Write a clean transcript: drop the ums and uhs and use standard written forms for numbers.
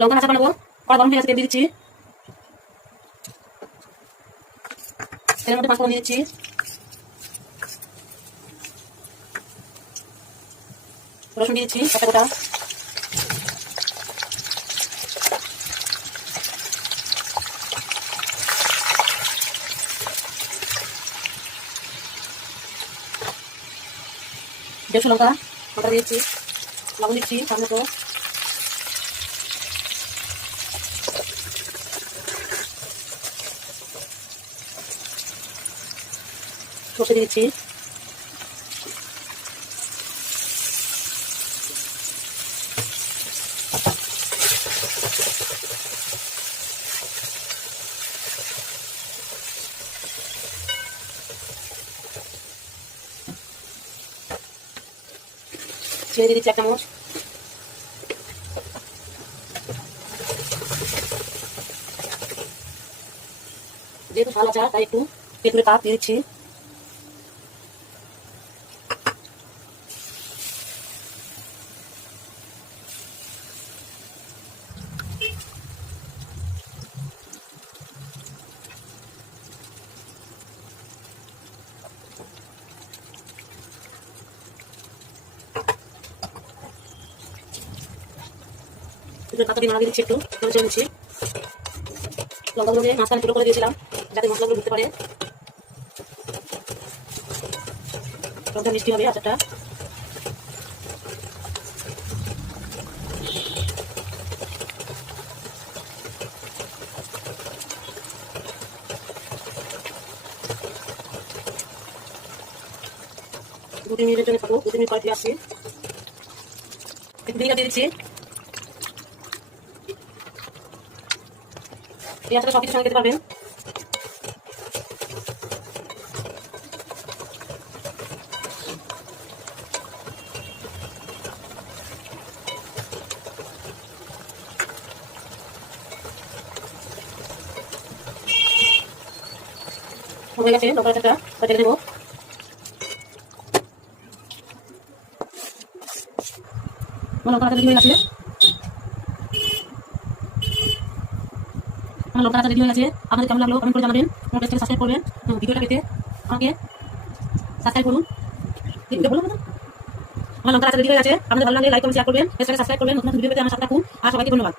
লঙ্কা আচার বানাবো। কড়া গরম হয়ে গেছে, তেল দিয়ে দিচ্ছি। তেলের মধ্যে পাঁচফোড়ন দিয়ে দিচ্ছি। রসুন দিয়ে দিচ্ছি একটা গোটা। দেড়শো লঙ্কা দিয়ে দিচ্ছি। লবণ দিচ্ছি স্বাদ মতো। সর্ষে দিয়ে দিচ্ছি। চিনি দিয়ে দিচ্ছি 1 চামচ। যেহেতু ঝাল আচার তাই একটু তেঁতুলের কাপ দিয়ে দিচ্ছি। কাঁচা দিয়ে মারা দিয়ে দিচ্ছি, একটু মরিচ নিচ্ছি। লঙ্কাগুলোকে মাঝখানে ছোটো করে দিয়েছিলাম যাতে মশলাগুলো ঢুকতে পারে। লঙ্কা মিষ্টি হবে আচারটা। দু তিন মিনিটের জন্য থাকবো, 2-3 মিনিট পরে ফিরে আসছি। একটু ভিনেগার দিয়ে দিচ্ছি। এই আচারটা সব কিছুর সঙ্গে খেতে পারবেন। হয়ে গেছে লঙ্কার আচারটা, ঢেলে দেবো। লঙ্কার আচার রেডি হয়ে গেছে। আমার লঙ্কার আচার রেডি হয়ে গেছে। আপনাদের কেমন লাগলো কমেন্ট করে জানাবেন। আমার পেজটাকে সাবস্ক্রাইব করবেন। ভিডিওটা পেতে আমাকে সাবস্ক্রাইব করুন। আমার লঙ্কার আচার রেডি হয়ে গেছে। আপনাদের ভালো লাগলে লাইক কমেন্ট শেয়ার করবেন, পেজটাকে সাবস্ক্রাইব করবেন। নতুন ভিডিও পেতে আমার সাথে থাকুন। আর সবাইকে ধন্যবাদ।